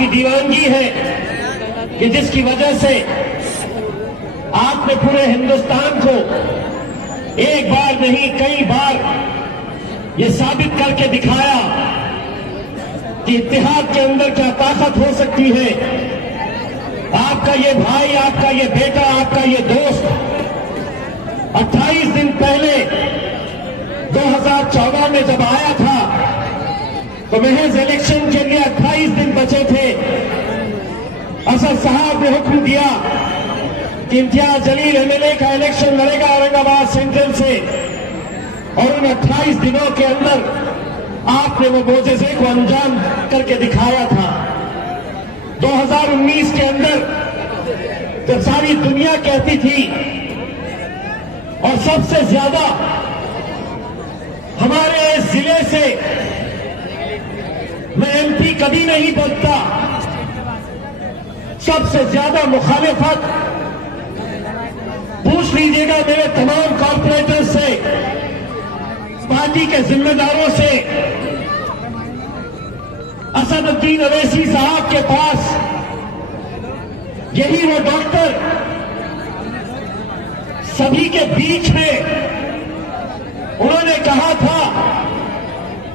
आपकी दीवानगी है कि जिसकी वजह से आपने पूरे हिंदुस्तान को एक बार नहीं कई बार ये साबित करके दिखाया कि इत्तेहाद के अंदर क्या ताकत हो सकती है। आपका ये भाई, आपका ये बेटा, आपका ये दोस्त 28 दिन पहले 2014 में जब आया था तो महज इलेक्शन के लिए 28 दिन बचे थे। असद साहब ने हुक्म दिया कि इम्तियाज जलील एमएलए का इलेक्शन लड़ेगा औरंगाबाद सेंट्रल से, और उन 28 दिनों के अंदर आपने वो मोजज़े को अंजाम करके दिखाया था। 2019 के अंदर जब सारी दुनिया कहती थी और सबसे ज्यादा हमारे इस जिले से मैं एमपी कभी नहीं बनता, सबसे ज्यादा मुखालिफत पूछ लीजिएगा मेरे तमाम कॉर्पोरेटर से, पार्टी के जिम्मेदारों से, असदुद्दीन अवैसी साहब के पास यही वो डॉक्टर सभी के बीच है। उन्होंने कहा था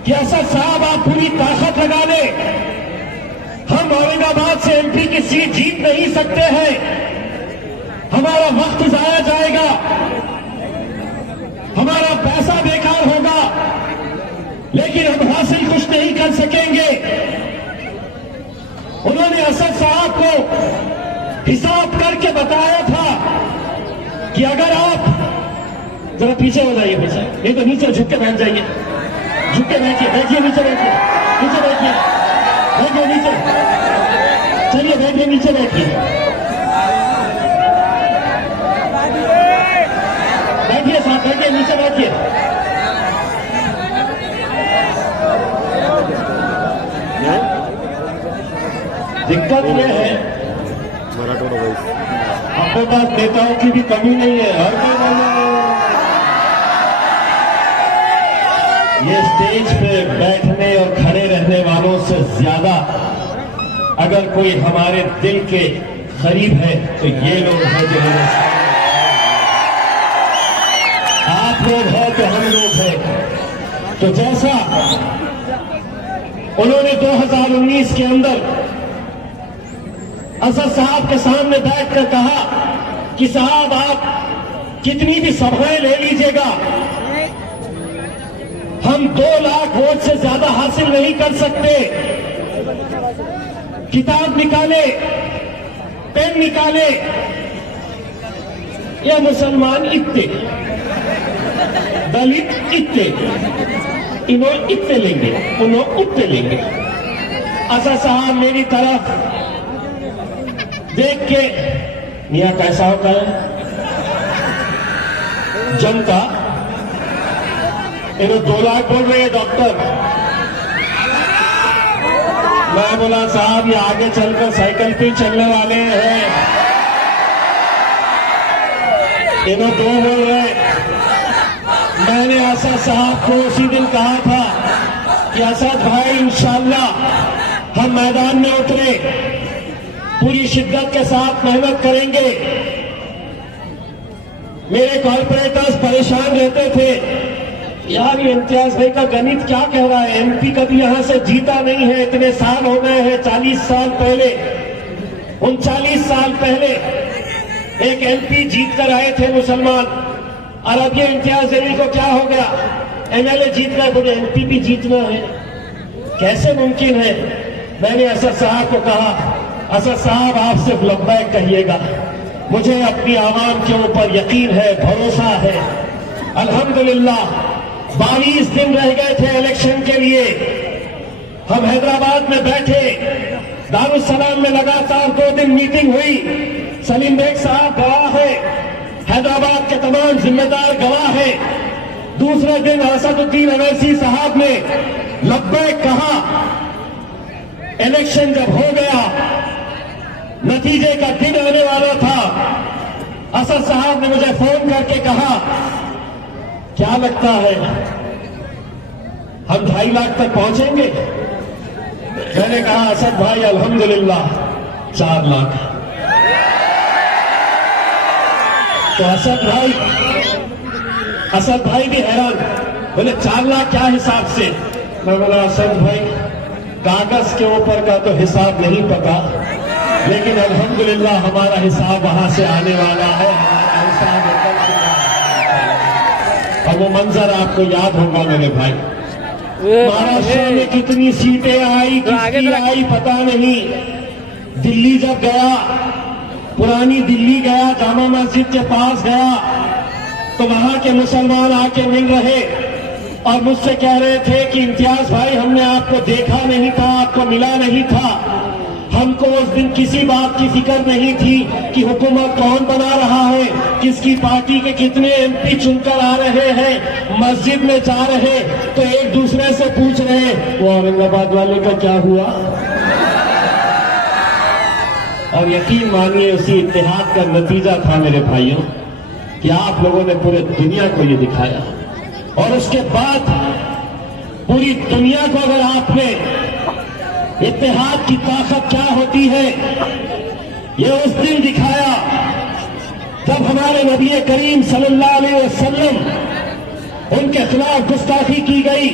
कि असद साहब आप पूरी ताकत लगा दें, हम औरंगाबाद से एमपी की सीट जीत नहीं सकते हैं, हमारा वक्त जाया जाएगा, हमारा पैसा बेकार होगा, लेकिन हम हासिल कुछ नहीं कर सकेंगे। उन्होंने असद साहब को हिसाब करके बताया था कि अगर आप जरा पीछे हो जाइए, पीछे नहीं तो नीचे झुक के बैठ जाइए, झुक के बैठिए, बैठिए नीचे, बैठिए नीचे, बैठिए बैठिए नीचे, चलिए बैठिए नीचे, बैठिए बैठिए साहब, बैठिए नीचे, बैठिए। दिक्कत यह है अपने पास नेताओं की भी कमी नहीं है, हर कोई बोले ये स्टेज पे बैठने और खड़े रहने वालों से ज्यादा अगर कोई हमारे दिल के करीब है तो ये लोग हैं जो आप लोग हैं तो हम लोग हैं। तो जैसा उन्होंने 2019 के अंदर असद साहब के सामने बैठकर कहा कि साहब आप कितनी भी सभाएं ले लीजिएगा, हम 2 लाख वोट से ज्यादा हासिल नहीं कर सकते। किताब निकाले, पेन निकाले, ये मुसलमान इतने, दलित इतने, इन्होंने इतने लेंगे, उन्होंने उतने लेंगे। असद साहब मेरी तरफ देख के, मियां कैसा होता है जनता, इन्होंने 2 लाख बोल रहे हैं डॉक्टर। मैं बोला साहब ये आगे चलकर साइकिल पे चलने वाले हैं, इन्होंने 2 बोल रहे। मैंने असद साहब को उसी दिन कहा था कि असद भाई इंशाअल्लाह हम मैदान में उतरे, पूरी शिद्दत के साथ मेहनत करेंगे। मेरे कॉर्पोरेटर्स परेशान रहते थे, यार ये इम्तियाज भाई का गणित क्या कह रहा है, एमपी कभी यहां से जीता नहीं है, इतने साल हो गए हैं, 40 साल पहले 39 साल पहले एक एमपी जीत कर आए थे मुसलमान, और अब ये इम्तियाज जलील को क्या हो गया, एमएलए जीत गए, बोले एमपी भी जीतना है, कैसे मुमकिन है। मैंने असद साहब को कहा, असद साहब आप सिर्फ लब्बैक कहिएगा, मुझे अपनी आवाम के ऊपर यकीन है, भरोसा है। अल्हम्दुलिल्लाह 22 दिन रह गए थे इलेक्शन के लिए, हम हैदराबाद में बैठे, दारुस्सलाम में लगातार 2 दिन मीटिंग हुई, सलीम बेग साहब गवाह है, हैदराबाद के तमाम जिम्मेदार गवाह है। दूसरे दिन असदुद्दीन अवैसी साहब ने लब्बैक कहा। इलेक्शन जब हो गया, नतीजे का दिन आने वाला था, असद साहब ने मुझे फोन करके कहा, क्या लगता है हम 2.5 लाख तक पहुंचेंगे? मैंने कहा असद भाई अल्हम्दुलिल्लाह 4 लाख। तो असद भाई भी हैरान, बोले 4 लाख क्या हिसाब से? मैं बोला असद भाई कागज के ऊपर का तो हिसाब नहीं पता, लेकिन अल्हम्दुलिल्लाह हमारा हिसाब वहां से आने वाला है। हमारा हिसाब एकदम और वो मंजर आपको याद होगा मेरे भाई। महाराष्ट्र में कितनी सीटें आई, किसकी आई पता नहीं। दिल्ली जब गया, पुरानी दिल्ली गया, जामा मस्जिद के पास गया, तो वहां के मुसलमान आके मिल रहे और मुझसे कह रहे थे कि इम्तियाज भाई हमने आपको देखा नहीं था, आपको मिला नहीं था, हमको उस दिन किसी बात की फिक्र नहीं थी कि हुकूमत कौन बना रहा है, किसकी पार्टी के कितने एमपी चुनकर आ रहे हैं, मस्जिद में जा रहे तो एक दूसरे से पूछ रहे वो औरंगाबाद वाले का क्या हुआ। और यकीन मानिए उसी इत्तेहाद का नतीजा था मेरे भाइयों कि आप लोगों ने पूरे दुनिया को ये दिखाया। और उसके बाद पूरी दुनिया को अगर आपने इत्तेहाद की ताकत क्या होती है ये उस दिन दिखाया जब हमारे नबी करीम सल्लल्लाहु अलैहि वसल्लम उनके खिलाफ गुस्ताखी की गई।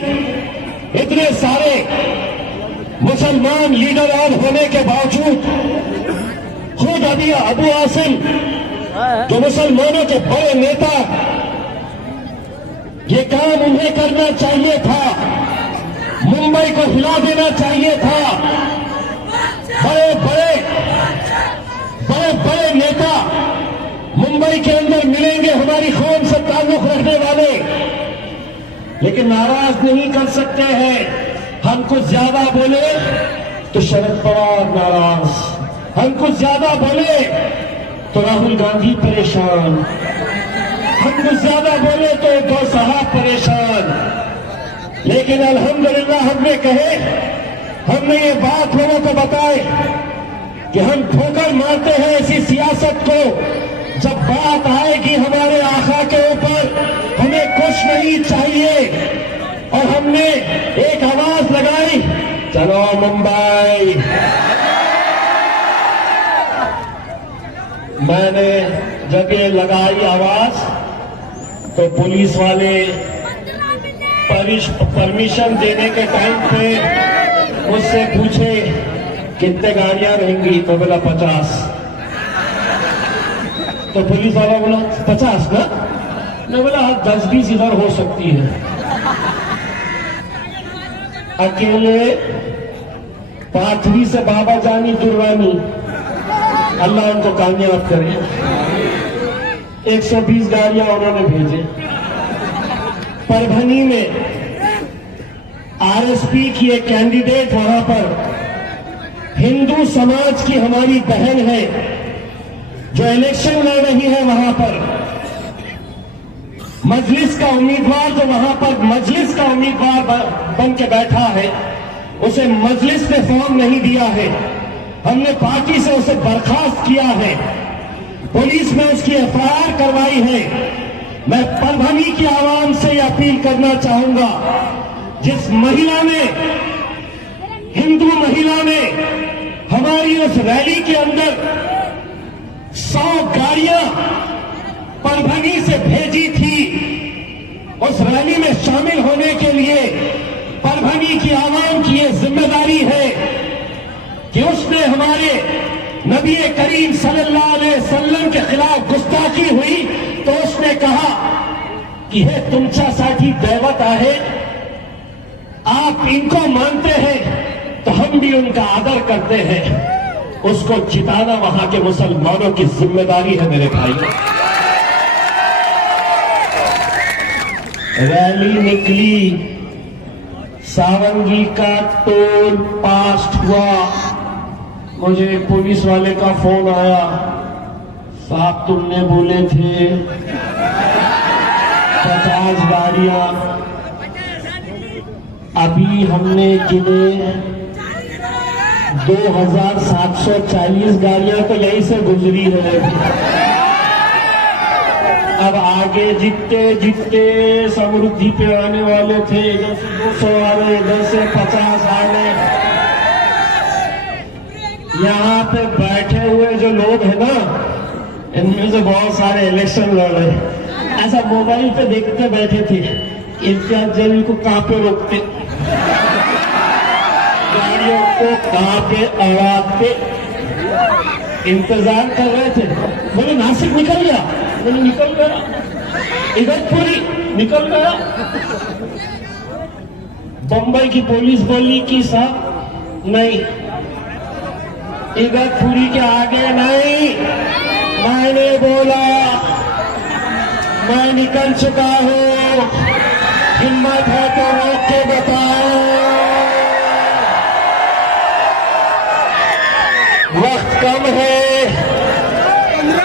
इतने सारे मुसलमान लीडर और होने के बावजूद खुद अबू आसिम जो मुसलमानों के बड़े नेता, ये काम उन्हें करना चाहिए था, मुंबई को हिला देना चाहिए था। बड़े बड़े नेता मुंबई के अंदर मिलेंगे हमारी कौम से ताल्लुक रखने वाले, लेकिन नाराज नहीं कर सकते हैं। हम कुछ ज्यादा बोले तो शरद पवार नाराज, हम कुछ ज्यादा बोले तो राहुल गांधी परेशान, हम कुछ ज्यादा बोले तो दो साहब परेशान। लेकिन अल्हम्दुलिल्लाह हमने ये बात लोगों को बताए कि हम ठोकर मारते हैं ऐसी सियासत को, जब बात आएगी हमारे आका के ऊपर हमें कुछ नहीं चाहिए। और हमने एक आवाज लगाई, चलो मुंबई। मैंने जब ये लगाई आवाज तो पुलिस वाले परमिशन देने के टाइम पे मुझसे पूछे कितने गाड़ियां रहेंगी, तो बोला 50। तो पुलिस वाला बोला 50 ना? मैं बोला 10-20 इधर हो सकती है। अकेले पाथरी से बाबा जानी दुर्वानी, अल्लाह उनको कामयाब करे, 120 गाड़ियां उन्होंने भेजे। परभनी में आरएसपी की एक कैंडिडेट वहां पर हिंदू समाज की हमारी बहन है जो इलेक्शन लड़ रही है, वहां पर मजलिस का उम्मीदवार जो वहां पर मजलिस का उम्मीदवार बन के बैठा है, उसे मजलिस ने फॉर्म नहीं दिया है। हमने पार्टी से उसे बर्खास्त किया है, पुलिस में उसकी एफआईआर करवाई है। मैं परभनी की आवाम से अपील करना चाहूंगा, जिस महिला ने, हिंदू महिला ने हमारी उस रैली के अंदर 100 गाड़ियां परभनी से भेजी थी, उस रैली में शामिल होने के लिए परभनी की आवाम की यह जिम्मेदारी है कि उसने हमारे नबी करीम सल्लल्लाहु अलैहि वसल्लम के खिलाफ गुस्ताखी हुई तो उसने कहा कि हे तुमच्यासाठी दैवत आहे, आप इनको मानते हैं तो हम भी उनका आदर करते हैं। उसको जिताना वहां के मुसलमानों की जिम्मेदारी है मेरे भाई। रैली निकली, सारंगी का टोल पास हुआ, मुझे पुलिस वाले का फोन आया, साहब तुमने बोले थे 50 गाड़ियां, अभी हमने गिने 2740 गाड़ियां तो यहीं से गुजरी है। अब आगे जितने समृद्धि पे आने वाले थे, इधर से 200 आ रहे, इधर से 50 आ रहे, यहाँ पे बैठे हुए जो लोग हैं ना, इनमें से बहुत सारे इलेक्शन लड़ रहे हैं। ऐसा मोबाइल पे देखते बैठे थे, इम्तियाज जलील को कहाँ पे रोकते, गाड़ियों को कहाँ पे अड़ाते, इंतजार कर रहे थे। बोले नासिक निकल गया, बोले निकल गया, इगतपुरी निकल गया। बंबई की पुलिस बोली कि साहब नहीं, इगतपुरी के आगे नहीं। मैंने बोला मैं निकल चुका हूं, हिम्मत है तो रोक के बताओ। वक्त कम है,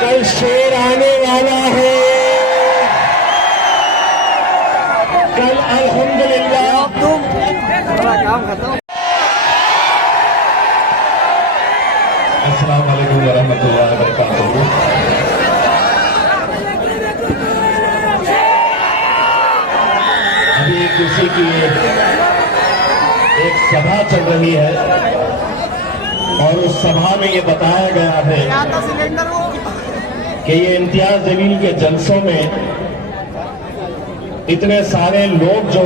कल शेर आने वाला है। कल अल्हम्दुलिल्लाह काम खत्म। अस्सलाम वालेकुम रहमतुल्लाहि व बरकातहू। अभी किसी की एक सभा चल रही है और उस सभा में ये बताया गया है कि ये इम्तियाज जलील के जलसों में इतने सारे लोग जो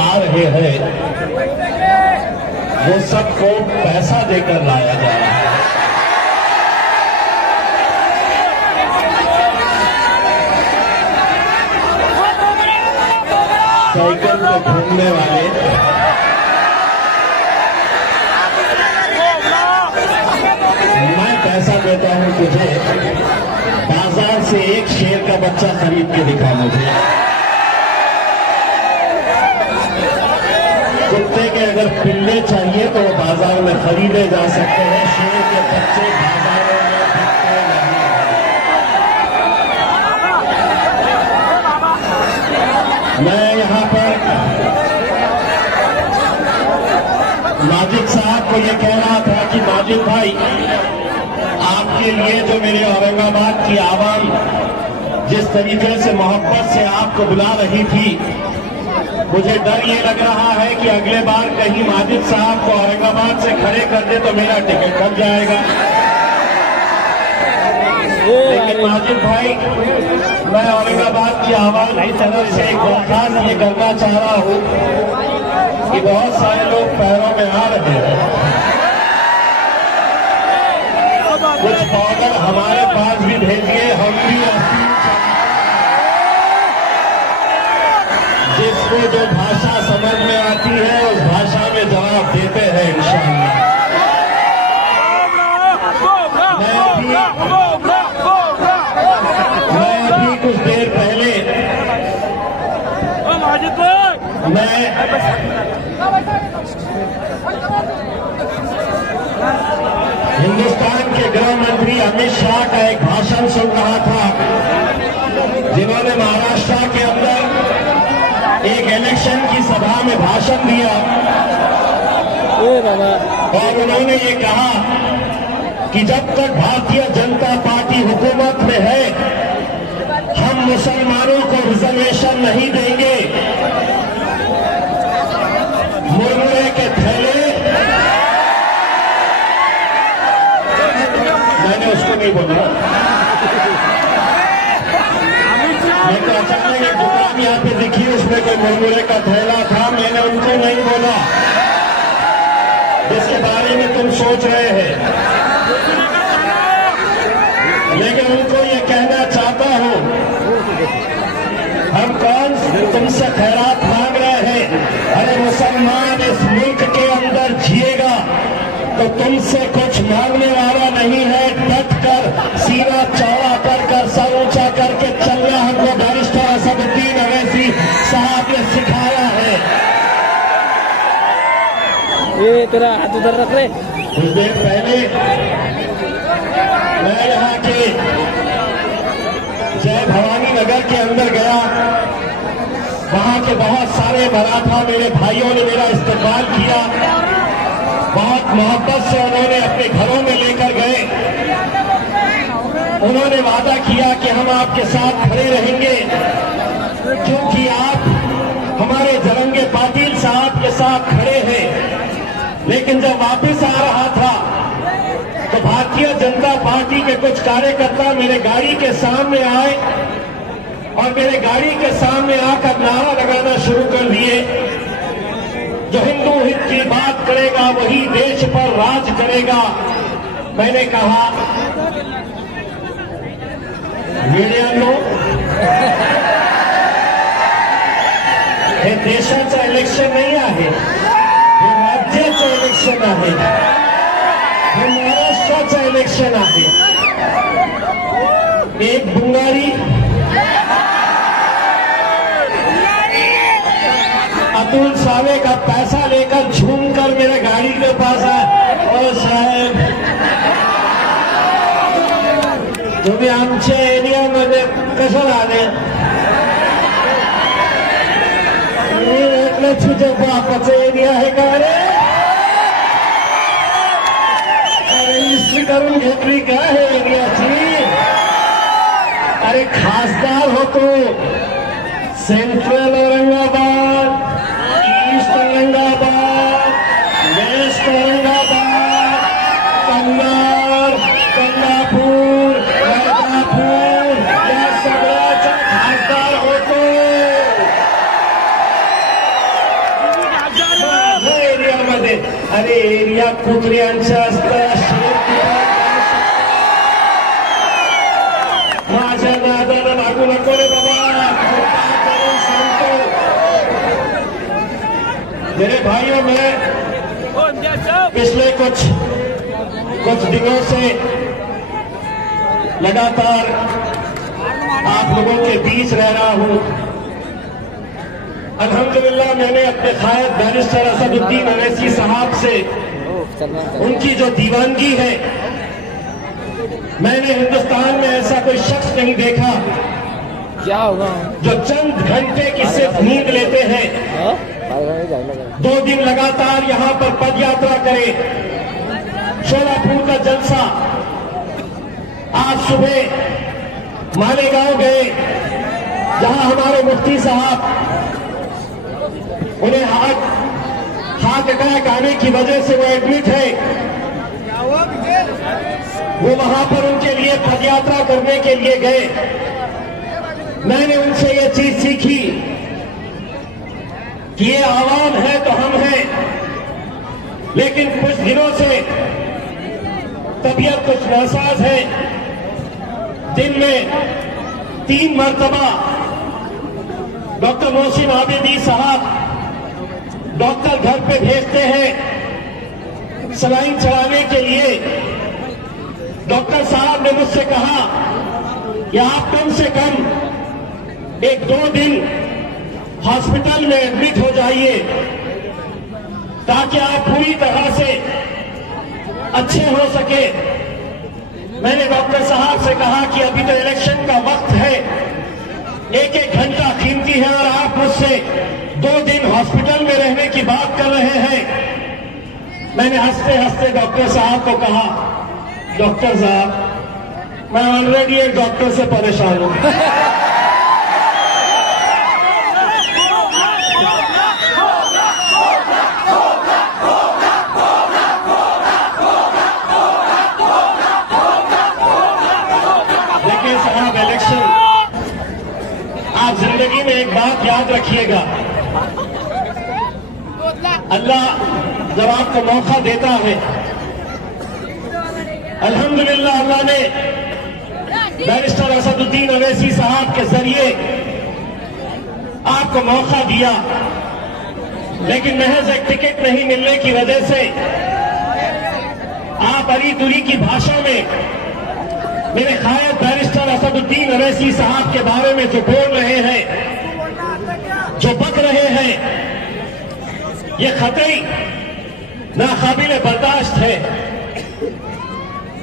आ रहे हैं वो सबको पैसा देकर लाया जा रहा है। साइकिल पे घूमने वाले, मैं पैसा देता हूं तुझे, बाजार से एक शेर का बच्चा खरीद के दिखा मुझे। कुत्ते के अगर पिल्ले चाहिए तो वो बाजार में खरीदे जा सकते हैं, शेर के बच्चे बाजारों में बिकते नहीं। मैं यहाँ पर माजिद साहब को ये कह रहा था कि माजिद भाई, आपके लिए जो मेरे औरंगाबाद की आवाम जिस तरीके से मोहब्बत से आपको बुला रही थी, मुझे डर ये लग रहा है कि अगले बार कहीं माजिद साहब को औरंगाबाद से खड़े कर दे तो मेरा टिकट कट जाएगा। लेकिन माजिद भाई, मैं औरंगाबाद की आवाज की तरफ से एक दरखास्त ये करना चाह रहा हूँ कि बहुत सारे लोग पैरों में आ रहे हैं, कुछ पाउडर हमारे पास भी भेजिए, हम भी जिसको जो भाषा समझ में आती है उस भाषा में जवाब देते हैं इंशाअल्लाह। मैं अभी कुछ देर पहले मैं हिंदुस्तान के गृह मंत्री अमित शाह का एक भाषण सुन रहा था, जिन्होंने महाराष्ट्र के अंदर एक इलेक्शन की सभा में भाषण दिया और उन्होंने ये कहा कि जब तक भारतीय जनता पार्टी हुकूमत में है हम मुसलमानों को रिजर्वेशन नहीं देंगे। मुरमुरे के थैले, मैंने उसको नहीं बोला, मैं तो अचानक एक दुकान यहाँ पे दिखी, उसमें कोई मुरमुरे का थैला था, मैंने उनको नहीं बोला जिसके बारे में तुम सोच रहे हैं, लेकिन उनको ये कहना चाहता हूं, हम कौन तुमसे खैरात मांग रहे हैं? अरे मुसलमान इस मुल्क के अंदर जिएगा तो तुमसे कुछ मांगने वाला नहीं है। डट कर, सीना चौड़ा कर सर ऊंचा करके चलना हमको बैरिस्टर असदुद्दीन अवैसी साहब ने सिखाया है। ये तेरा हाथ उधर रख ले। कुछ देर पहले मैं यहाँ के जय भवानी नगर के अंदर गया, वहां के बहुत सारे मराठा मेरे भाइयों ने मेरा इस्तेमाल किया, बहुत मोहब्बत से उन्होंने अपने घरों में लेकर गए। उन्होंने वादा किया कि हम आपके साथ खड़े रहेंगे क्योंकि आप हमारे जरंगे पाटिल साहब के साथ खड़े हैं। लेकिन जब वापस आ रहा था तो भारतीय जनता पार्टी के कुछ कार्यकर्ता मेरे गाड़ी के सामने आए और मेरे गाड़ी के सामने आकर नारा लगाना शुरू कर दिए, जो हिंदू हित की बात करेगा वही देश पर राज करेगा। मैंने कहा मीडियांनो, हे देशाचं इलेक्शन नाही आहे, हे राज्याचं इलेक्शन आहे, हे महाराष्ट्राचं इलेक्शन आहे। एक बुंगारी अतुल सावे का पैसा लेकर झूमकर मेरे गाड़ी के पास आया, ओ साहेब तुम्ही आमच्या एरियामध्ये कसं आले? मी म्हटलं तुझ्या बापाचा एरिया आहे का रे? अरे हिस्ट्री करून घेतली का हे एरियाची? अरे खासदार होतो central Aurangabad, east Aurangabad, west Aurangabad, Kannad, Kamalapur, Rajapur या सगळ्याचा खासदार होतो माझ्या एरियामध्ये। अरे एरिया कुत्र्यांचं असतं, माझ्या नादाला लागू नको रे बाबा। मेरे भाइयों, मैं पिछले कुछ दिनों से लगातार आप लोगों के बीच रह रहा हूं। अल्हम्दुलिल्लाह मैंने अपने कायद बैरिस्टर असदुद्दीन अवैसी साहब से उनकी जो दीवानगी है, मैंने हिंदुस्तान में ऐसा कोई शख्स नहीं देखा क्या होगा जो चंद घंटे की सिर्फ नींद लेते हैं, 2 दिन लगातार यहां पर पद यात्रा करे। शोलापुर का जलसा, आज सुबह मालेगांव गए जहां हमारे मुफ्ती साहब, उन्हें हार्ट अटैक आने की वजह से वो एडमिट है, वो वहां पर उनके लिए पदयात्रा करने के लिए गए। मैंने उनसे ये चीज सीखी कि ये आवाम है तो हम हैं, लेकिन कुछ दिनों से तबीयत कुछ नासाज है। दिन में 3 मरतबा डॉक्टर मोहसिन आबिदी साहब डॉक्टर घर पे भेजते हैं सलाइन चढ़ाने के लिए। डॉक्टर साहब ने मुझसे कहा कि आप कम से कम 1-2 दिन हॉस्पिटल में एडमिट हो जाइए ताकि आप पूरी तरह से अच्छे हो सके। मैंने डॉक्टर साहब से कहा कि अभी तो इलेक्शन का वक्त है, 1-1 घंटा कीमती है और आप मुझसे 2 दिन हॉस्पिटल में रहने की बात कर रहे हैं। मैंने हंसते हंसते डॉक्टर साहब को कहा, डॉक्टर साहब मैं ऑलरेडी एक डॉक्टर से परेशान हूं। आप जिंदगी में एक बात याद रखिएगा, अल्लाह जब आपको मौका देता है, अल्हम्दुलिल्लाह अल्लाह ने बैरिस्टर असदुद्दीन अवैसी साहब के जरिए आपको मौका दिया, लेकिन महज एक टिकट नहीं मिलने की वजह से आप अरी दुरी की भाषा में मेरे कायद बैरिस्टर असदुद्दीन अवैसी साहब के बारे में जो बोल रहे हैं, जो बक रहे हैं, ये खतई नाकाबिले बर्दाश्त है।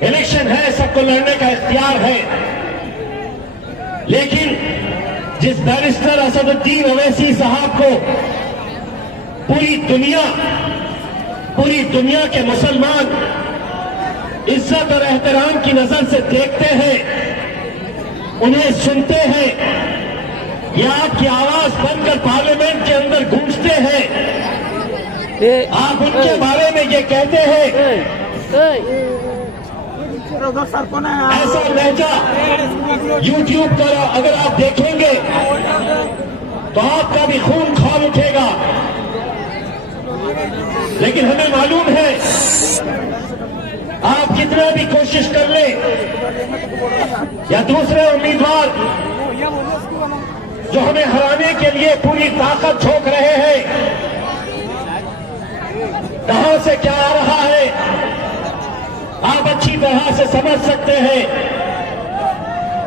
इलेक्शन है, सबको लड़ने का इख्तियार है, लेकिन जिस बैरिस्टर असदुद्दीन अवैसी साहब को पूरी दुनिया के मुसलमान इज्जत और एहतराम की नजर से देखते हैं, उन्हें सुनते हैं, या आपकी आवाज बनकर पार्लियामेंट के अंदर गूंजते हैं, आप उनके बारे में ये कहते हैं, ऐसा लहजा यूट्यूब पर अगर आप देखेंगे तो आपका भी खून खौल उठेगा। लेकिन हमें मालूम है आप कितना भी कोशिश कर ले या दूसरे उम्मीदवार जो हमें हराने के लिए पूरी ताकत झोंक रहे हैं, कहां से क्या आ रहा है आप अच्छी तरह से समझ सकते हैं।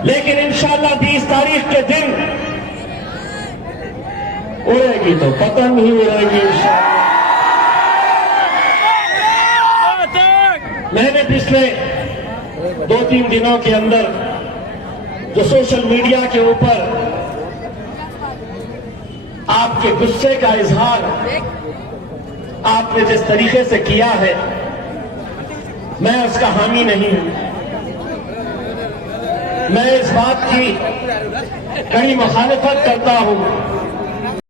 लेकिन इंशाअल्लाह 20 तारीख के दिन उड़ेगी तो पतंग ही उड़ेगी इंशाअल्लाह। मैंने पिछले 2-3 दिनों के अंदर जो सोशल मीडिया के ऊपर आपके गुस्से का इजहार आपने जिस तरीके से किया है, मैं उसका हामी नहीं हूं। मैं इस बात की कड़ी मुखालिफत करता हूं